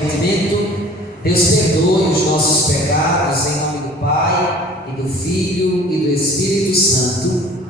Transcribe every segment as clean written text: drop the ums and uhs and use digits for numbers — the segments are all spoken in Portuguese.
Deus perdoe os nossos pecados, em nome do Pai, e do Filho e do Espírito Santo.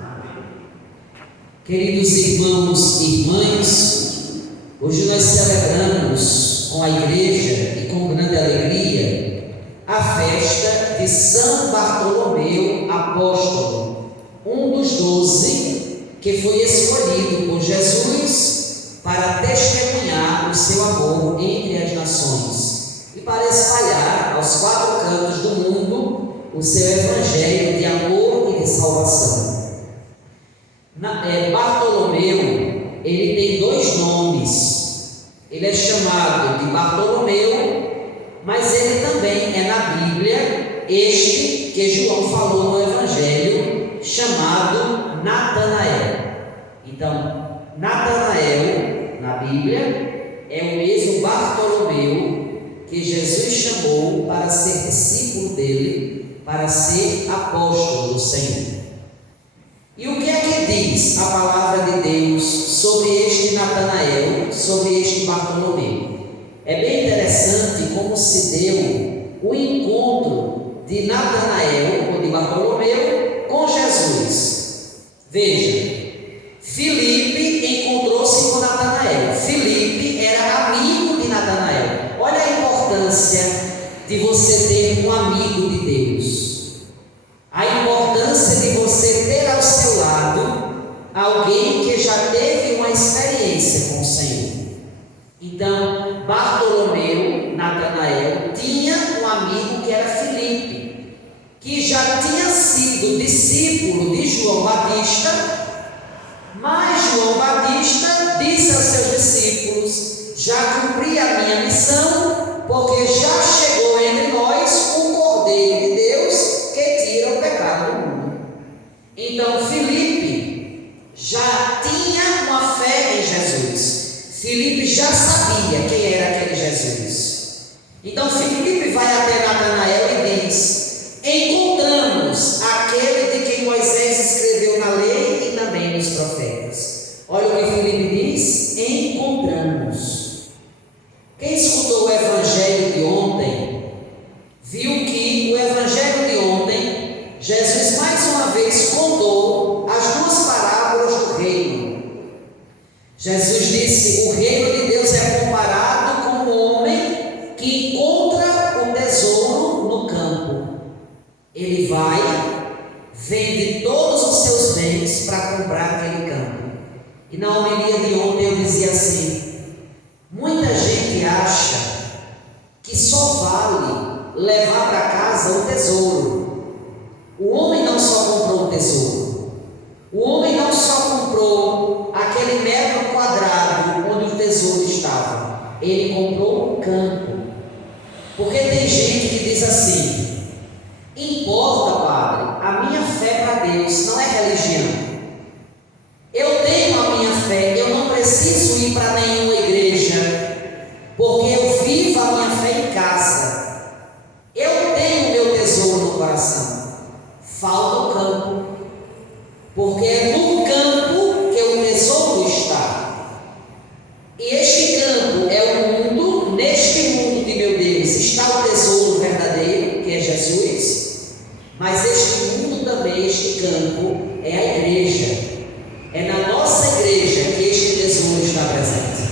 Queridos irmãos e irmãs, hoje nós celebramos com a igreja e com grande alegria a festa de São Bartolomeu Apóstolo, um dos 12 que foi escolhido por Jesus para testemunhar o seu amor entre as nações e para espalhar aos 4 cantos do mundo o seu evangelho de amor e de salvação. Bartolomeu, ele tem 2 nomes. Ele é chamado de Bartolomeu, mas ele também é na Bíblia este que João falou no evangelho, chamado Natanael. Então, Natanael na Bíblia é o mesmo Bartolomeu que Jesus chamou para ser discípulo dele, para ser apóstolo do Senhor. E o que é que diz a palavra de Deus sobre este Natanael, sobre este Bartolomeu? É bem interessante como se deu o encontro de Natanael, ou de Bartolomeu, com Jesus. Veja, Filipe encontrou-se com Natanael. Filipe era amigo de Natanael. Olha a importância de você ter um amigo de Deus. A importância de você ter ao seu lado alguém que já teve uma experiência com o Senhor. Então, Bartolomeu, Natanael, tinha um amigo que era Filipe, que já tinha sido discípulo de João Batista, mas João Batista disse aos seus discípulos: já cumpri a minha missão, porque já chegou entre nós o Cordeiro de Deus que tira o pecado do mundo. Então Filipe já tinha uma fé em Jesus. Filipe já sabia quem era aquele Jesus. Então Filipe vai até Natanael e diz: encontramos aquele de quem Moisés escreveu na lei e também nos profetas. Olha o que Filipe diz: encontramos. Quem escutou o evangelho de ontem viu que o evangelho de ontem Jesus mais uma vez contou as 2 parábolas do reino. Jesus disse: o reino de Deus é comparado com um homem que encontra o tesouro no campo. Ele vai, vende todos os seus bens para comprar aquele campo. E na homilia de ontem eu dizia assim: muita gente acha que só vale levar para casa o tesouro. O homem não só comprou o tesouro. O homem não só comprou aquele metro quadrado onde o tesouro estava. Ele comprou o campo. Porque tem gente que diz assim: importa, padre, a minha fé para Deus não é religião. Eu tenho a minha fé, eu não preciso ir para nenhuma igreja, porque eu vivo a minha fé em casa. Eu tenho o meu tesouro no coração. Falta o campo, porque é no campo que o tesouro está. E este campo é o mundo. Neste mundo de meu Deus está o tesouro verdadeiro, que é Jesus. Mas este mundo também, este campo, é a igreja. É na nossa igreja que este tesouro está presente.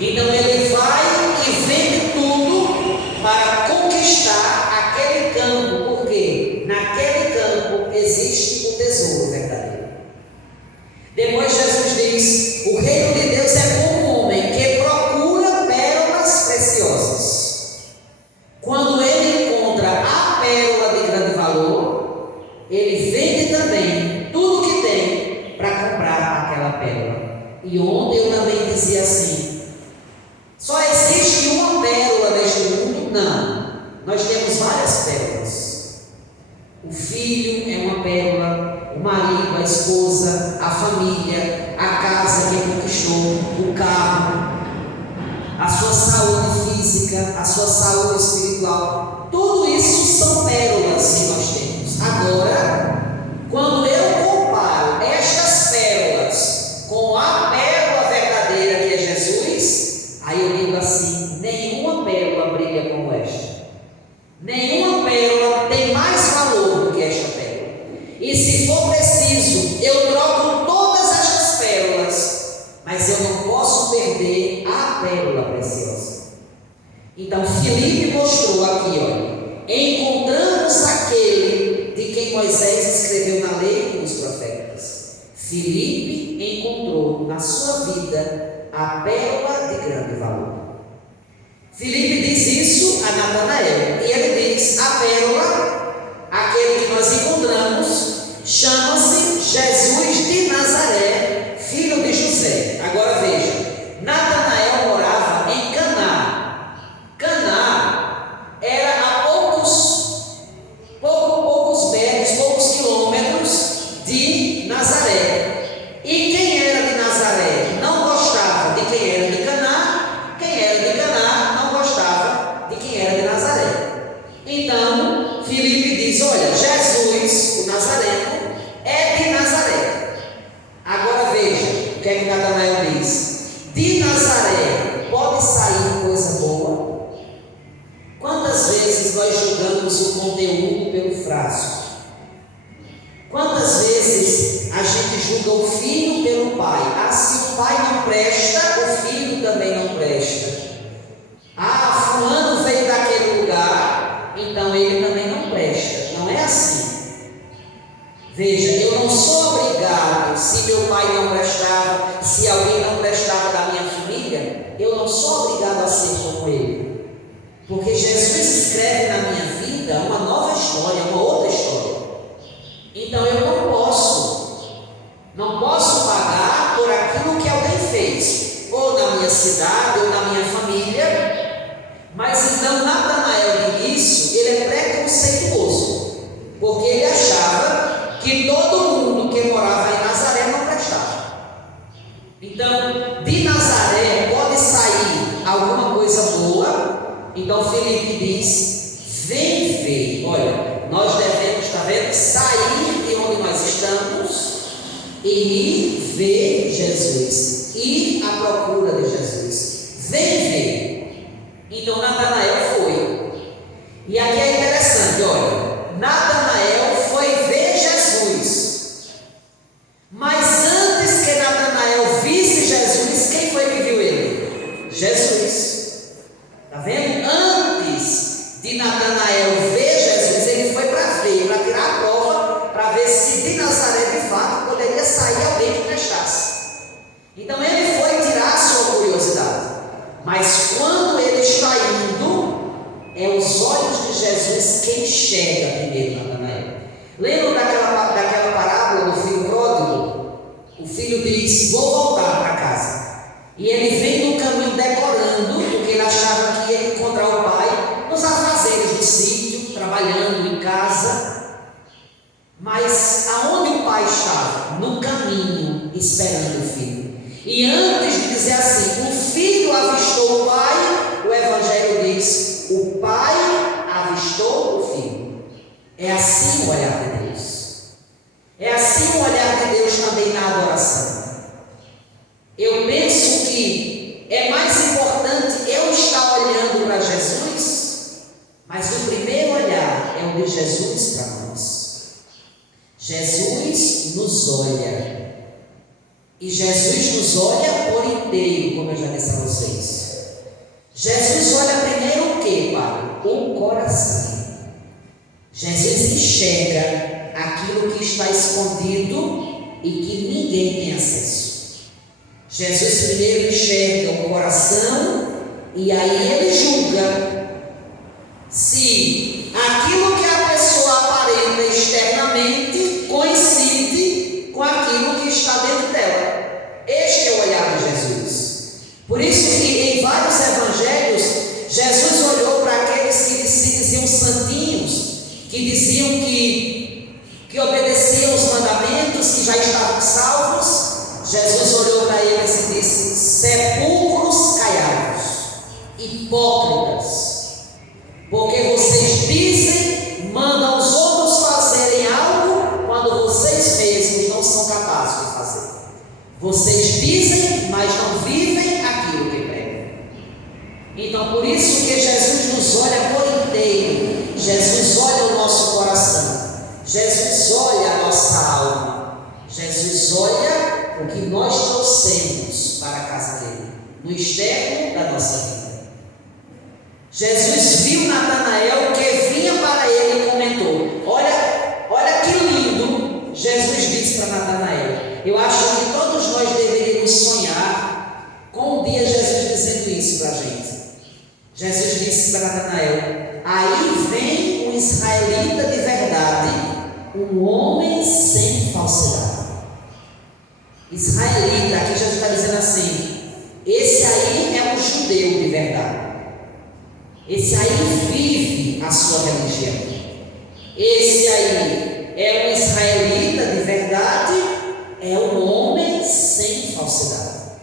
Então ele vai e vende tudo para conquistar aquele campo, porque naquele campo existe o tesouro verdadeiro. Depois Jesus diz: o reino de Deus é como um homem que procura pérolas preciosas. Quando ele encontra a pérola de grande valor, ele vende também tudo que tem para comprar aquela pérola. E ontem eu também dizia assim: só existe uma pérola neste mundo? Não, nós temos várias pérolas. O filho é uma pérola, o marido, a esposa, a família, a casa que conquistou, o carro, a sua saúde física, a sua saúde espiritual. Tudo isso são pérolas que nós temos. Agora, quando eu comparo estas pérolas com a pérola verdadeira que é Jesus, aí eu digo assim: nenhuma pérola joalheria como esta. Nenhuma pérola tem mais valor do que esta pérola. E se for preciso, eu troco todas estas pérolas, mas eu não posso perder a pérola preciosa. Então Filipe mostrou aqui, olha, encontramos aquele de quem Moisés escreveu na lei e nos profetas. Filipe encontrou na sua vida a pérola de grande valor. Filipe diz isso a Natanael, e ele diz: a pérola, aquele que nós encontramos, chama-se Jesus de Nazaré, filho de José. Agora veja, Natanael morava em Caná. Caná era a poucos metros, poucos quilômetros de Nazaré. E quem era de Nazaré não gostava de quem era de Caná, quem era de Caná não gostava de quem era de Nazaré. Então Filipe diz: olha, Jesus, o Nazareno, é de Nazaré. Agora veja o que é que Natanael diz: de Nazaré pode sair coisa boa? Quantas vezes nós julgamos o conteúdo pelo frasco? Quantas vezes a gente julga o filho pelo pai? Ah, se o pai não presta, o filho também não presta. Ah, fulano veio daquele lugar, então ele também não presta. Não é assim. Veja, eu não sou obrigado, se meu pai não prestava, se alguém não prestava da minha família, eu não sou obrigado a ser como ele. Porque Jesus escreve na minha vida uma nova história, uma outra história. Então eu não posso pagar por aquilo que alguém fez, ou na minha cidade, ou na minha família. Mas então Natanael, de início, ele é preconceituoso, porque ele achava que todo mundo que morava em Nazaré não prestava. Então, de Nazaré pode sair alguma coisa boa. Então Filipe diz: vem ver. Olha, nós devemos, está vendo, sair de onde nós estamos e ir ver Jesus, ir à procura de Jesus. Vem ver. Então Natanael foi. E aqui é interessante, olha, Natanael foi ver Jesus. Mas antes que Natanael visse Jesus, quem foi que viu ele? Jesus. Está vendo? Antes de Natanael ver Jesus, ele foi para ver, para tirar a prova, para ver se de Nazaré de fato poderia sair alguém que prestasse. Então ele foi tirar a sua curiosidade. Mas quando ele está indo, é os olhos de Jesus quem enxerga primeiro Natanael. Lembram daquela parábola do filho pródigo? O filho diz: vou voltar para casa. E ele vem no caminho decorando, porque ele achava que ia encontrar o pai nos afazeres do sítio, trabalhando em casa. Mas aonde o pai estava? No caminho, esperando o filho. E antes de dizer assim, o filho avistou o pai, o Evangelho diz: o pai avistou o filho. É assim o olhar de Deus. É assim o olhar de Deus também na adoração. Eu penso que é mais importante eu estar olhando para Jesus, mas o primeiro olhar é o de Jesus para nós. Jesus nos olha. E Jesus nos olha por inteiro, como eu já disse a vocês. Jesus olha primeiro o que, Pai? O coração. Jesus enxerga aquilo que está escondido e que ninguém tem acesso. Jesus primeiro enxerga o coração e aí ele julga se aquilo que a pessoa aparenta externamente coincide com aquilo que está dentro dela. Este é o olhar de Jesus. Por isso que em vários evangelhos Jesus olhou para aqueles que se diziam santinhos, que diziam que obedeciam os mandamentos, que já estavam salvos. Jesus olhou para eles e disse: sepulcros caiados, hipócritas, porque vocês dizem, mandam os outros fazerem algo quando vocês mesmos não são capazes de fazer. Vocês dizem, mas não vivem aquilo que pregam. Então por isso que Jesus nos Jesus viu Natanael que vinha para ele e comentou: olha que lindo. Jesus disse para Natanael. Eu acho que todos nós deveríamos sonhar com um dia Jesus dizendo isso para a gente. Jesus disse para Natanael: aí vem um israelita de verdade, um homem sem falsidade. Israelita, aqui Jesus está dizendo assim: esse aí é um judeu de verdade. Esse aí vive a sua religião. Esse aí é um israelita de verdade, é um homem sem falsidade.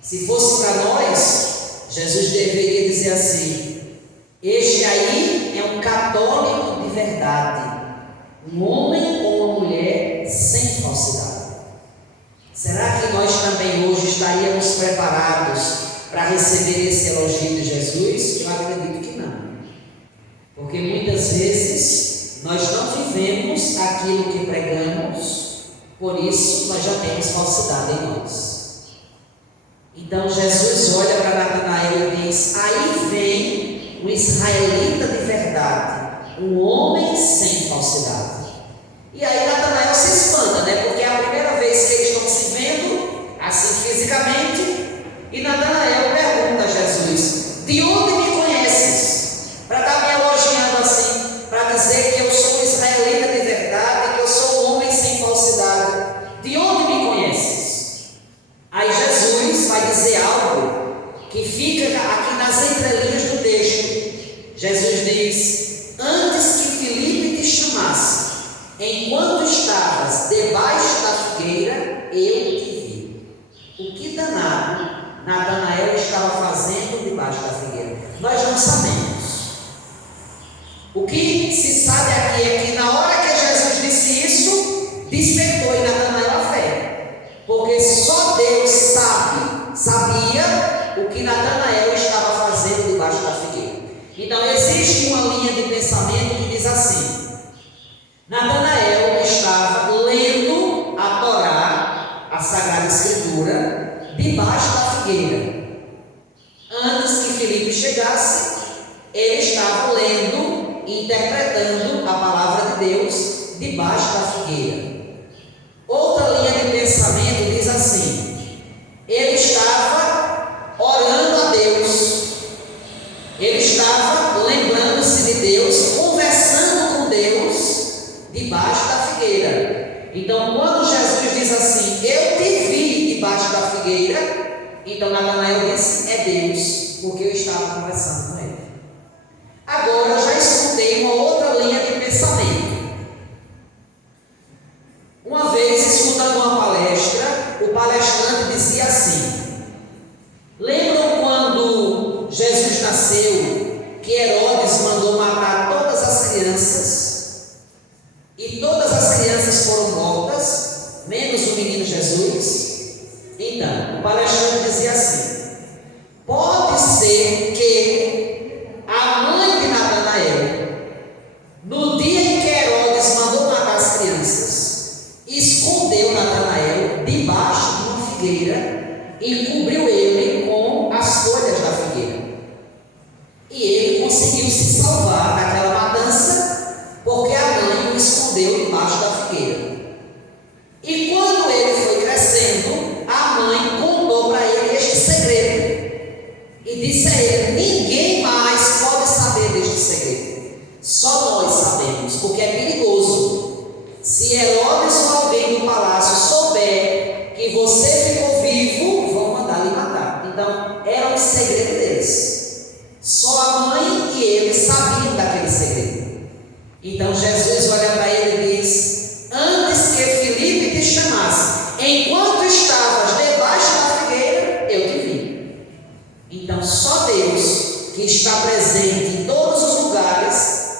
Se fosse para nós, Jesus deveria dizer assim: este aí é um católico de verdade, um homem ou uma mulher sem falsidade. Será que nós também hoje estaríamos preparados para receber esse elogio de Jesus? Eu acredito que não, porque muitas vezes nós não vivemos aquilo que pregamos, por isso nós já temos falsidade em nós. Então Jesus olha para Natanael e diz: aí vem um israelita de verdade, um homem sem falsidade. E aí Natanael se espanta, porque é a primeira vez que eles estão se vendo assim fisicamente. E Natanael pergunta a Jesus: de onde me conheces? Para estar me elogiando assim, para dizer que eu sou um israelita de verdade, que eu sou um homem sem falsidade. De onde me conheces? Aí Jesus vai dizer algo que fica aqui nas entrelinhas do texto. Jesus diz: antes que Filipe te chamasse, enquanto estavas debaixo da figueira, eu te vi. O que danado Natanael estava fazendo debaixo da figueira? Nós não sabemos. O que se sabe aqui é que na hora que Jesus disse isso, despertou em Natanael a fé, porque só Deus sabia o que Natanael estava fazendo debaixo da figueira. Então existe uma linha de pensamento que diz assim: Natanael estava lendo a Torá, a Sagrada Escritura, debaixo da figueira. Antes que Filipe chegasse, ele estava lendo e interpretando a palavra de Deus debaixo da figueira. Outra linha de pensamento diz assim: ele estava orando a Deus, ele estava lembrando-se de Deus, conversando com Deus debaixo da figueira. Então, quando Jesus diz assim: eu te vi debaixo da figueira, então Natanael disse: é Deus, porque eu estava conversando com ele. Agora eu já escutei uma outra linha de pensamento. Uma vez, escutando uma palestra, o palestrante dizia assim: lembram quando Jesus nasceu, que Herodes mandou matar todas as crianças, e todas as crianças foram mortas, menos o menino Jesus? Então, o palestrante dizia assim: pode ser que a mãe de Natanael, no dia em que Herodes mandou matar as crianças, escondeu Natanael debaixo de uma figueira e cobriu ele com as folhas da figueira. E ele conseguiu se salvar daquela matança, porque a mãe o escondeu debaixo da figueira. E quando ele foi crescendo, a mãe contou para ele este segredo e disse a ele: ninguém mais pode saber deste segredo, só nós sabemos, porque é perigoso. Se Herodes ou alguém do palácio souber que você ficou vivo, vão mandar lhe matar. Então era um segredo deles, só a mãe e ele sabiam daquele segredo. Então Jesus olha para ele e diz: antes que Filipe te chamasse, enquanto estavas debaixo da figueira, eu te vi. Então só Deus, que está presente em todos os lugares,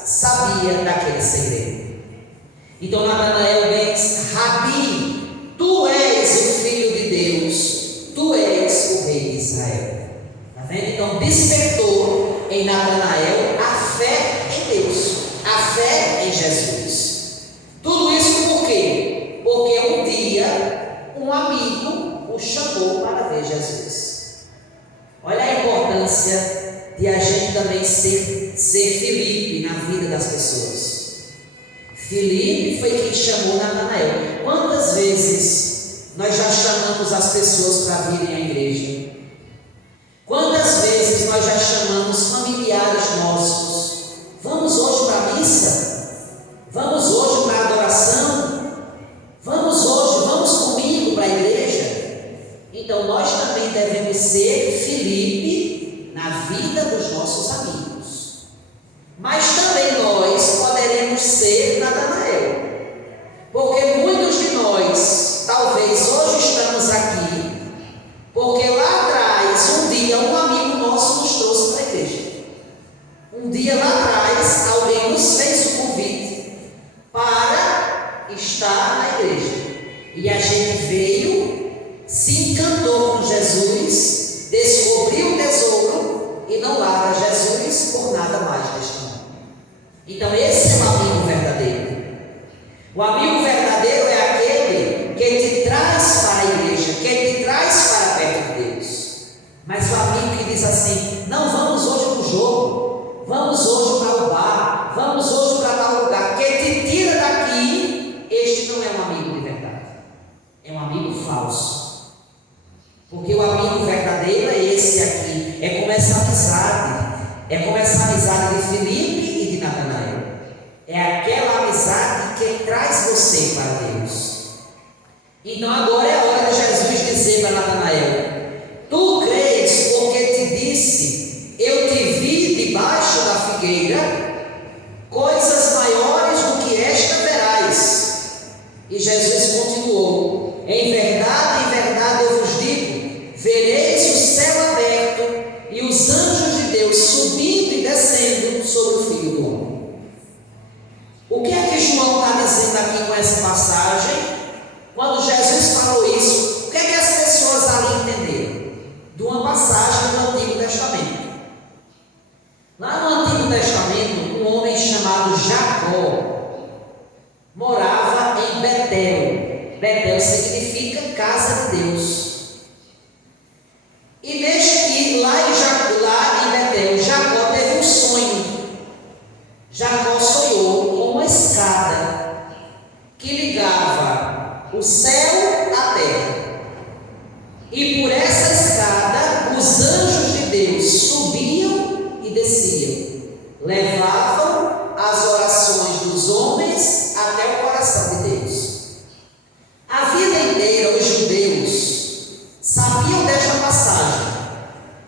sabia daquele segredo. Então Natanael diz: Rabi, tu és o Filho de Deus, tu és o Rei de Israel. Está vendo? Então despertou em Natanael a fé em Deus, a fé em Jesus. Tudo isso por quê? Porque um dia um amigo o chamou para ver Jesus. Olha a importância de a gente gente também ser Filipe na vida das pessoas. Filipe foi quem chamou Natanael. Quantas vezes nós já chamamos as pessoas para virem à igreja? Quantas vezes nós já chamamos familiares nossos? Vamos hoje para a missa? Vamos hoje para a adoração? Vamos comigo para a igreja? Então nós também devemos ser Filipe na vida dos nossos amigos. Mas também nós poderemos ser Natanael. Porque muitos de nós, talvez hoje estamos aqui, porque lá atrás, um dia, um amigo nosso nos trouxe para a igreja. Um dia lá atrás, alguém nos fez o convite para estar na igreja. E a gente veio, se encantou com Jesus, descobriu o tesouro e não larga Jesus por nada mais deste mundo. Então esse é o amigo verdadeiro. O amigo verdadeiro é aquele que te traz para a igreja, que te traz para perto de Deus. Mas o amigo que diz assim: não, vamos hoje para o jogo, vamos hoje para o bar, vamos hoje para tal lugar, que te tira daqui, este não é um amigo de verdade, é um amigo falso. Porque o amigo verdadeiro é esse aqui, é como essa amizade de Filipe e de Natanael. É aquela amizade que traz você para Deus. Então agora é a hora de Jesus dizer para Natanael: tu crês porque te disse, eu te vi debaixo da figueira, coisas maiores do que esta verás. E Jesus continuou: em verdade eu vos digo, vereis o céu aberto e os anjos de Deus subindo e descendo sobre o Filho do Homem. O que é que João está dizendo aqui com essa passagem? Quando Jesus falou isso, o que é que as pessoas ali entenderam? De uma passagem do Antigo Testamento. Lá no Antigo Testamento, um homem chamado Jacó morava em Betel. Betel significa casa de Deus. E lá em Betel, Jacó teve um sonho. Jacó sonhou com uma escada que ligava o céu à terra. E por essa escada, os anjos de Deus subiam e desciam, levavam as orações dos homens até o coração de Deus. A vida inteira, os judeus sabiam desta passagem,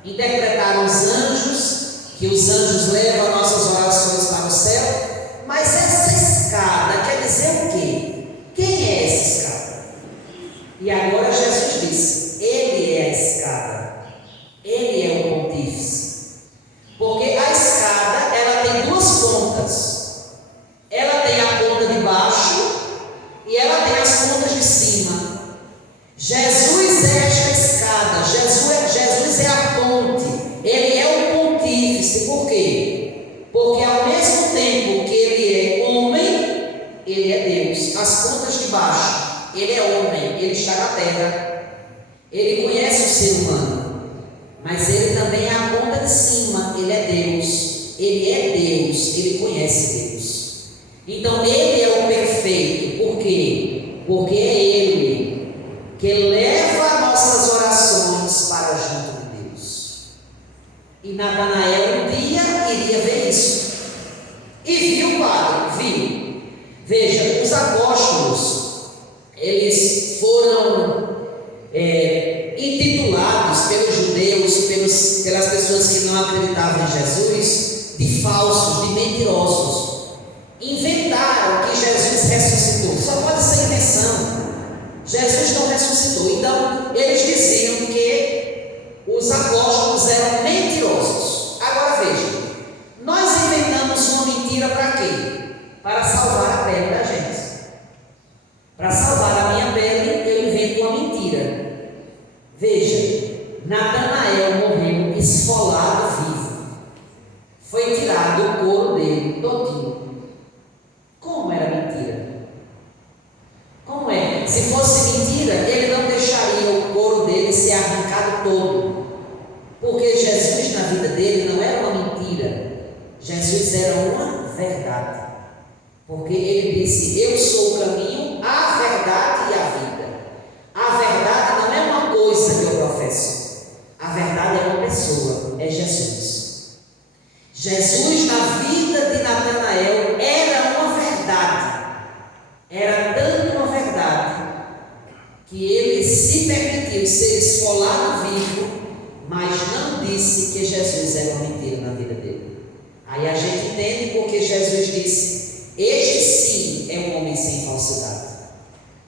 interpretaram os anjos, que os anjos levam nossas orações para o céu. Mas essa escada quer dizer o quê? Quem é essa escada? E agora Jesus disse: ele é a escada, ele é o pontífice. Porque a escada, ela tem duas pontas. Ela tem a ponta de baixo e ela tem as pontas de cima. Jesus é esta escada, Jesus é a ponte, ele é o pontífice. Por quê? Porque ao mesmo tempo que ele é homem, ele é Deus. As pontas de baixo, ele é homem, ele está na terra, ele conhece o ser humano, mas ele também é a ponta de cima, ele é Deus, ele conhece Deus. Então ele é o perfeito. Por quê? Porque é ele que leva nossas orações para junto de Deus. E Natanael um dia iria ver isso. E viu o quadro, viu. Veja, os apóstolos, eles foram intitulados pelos judeus, pelas pessoas que não acreditavam em Jesus, de falsos, de mentirosos. Inventaram que Jesus ressuscitou. Só pode ser invenção. Jesus não ressuscitou. Então, eles diziam que os apóstolos eram mentirosos. Agora veja, nós inventamos uma mentira para quê? Para salvar a pele da gente. Para salvar a minha pele, eu invento uma mentira. Veja, Natanael morreu esfolado vivo. Foi tirado o couro dele todinho. Como era mentira? Como é? Se fosse mentira, ele não deixaria o couro dele ser arrancado todo. Porque Jesus, na vida dele, não era uma mentira. era uma verdade, porque ele disse: eu sou o caminho, a verdade e a vida. A verdade não é uma coisa que eu professo, a verdade é uma pessoa, é Jesus. Jesus, na vida de Natanael, era uma verdade, era tanto uma verdade que ele se permitiu ser esfolado vivo, mas não disse que Jesus era uma mentira na vida dele. Aí a gente entende porque Jesus disse: este sim é um homem sem falsidade,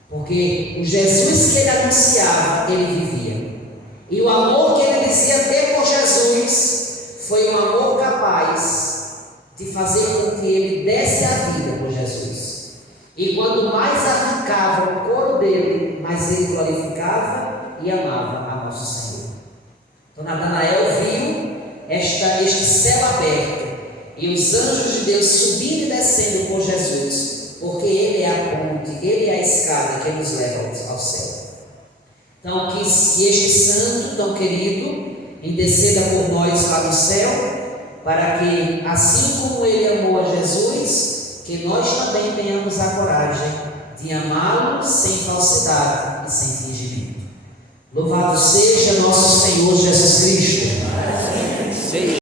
porque o Jesus que ele anunciava, ele vivia, e o amor que ele dizia ter por Jesus foi um amor capaz de fazer com que ele desse a vida por Jesus. E quando mais arrancava o couro dele, mais ele glorificava e amava a nosso Senhor. Então Natanael viu este céu aberto e os anjos de Deus subindo e descendo por Jesus, porque ele é a ponte, ele é a escada que nos leva ao céu. Então que este santo tão querido interceda por nós lá no céu, para que, assim como ele amou a Jesus, que nós também tenhamos a coragem de amá-lo sem falsidade e sem fingimento. Louvado seja nosso Senhor Jesus Cristo.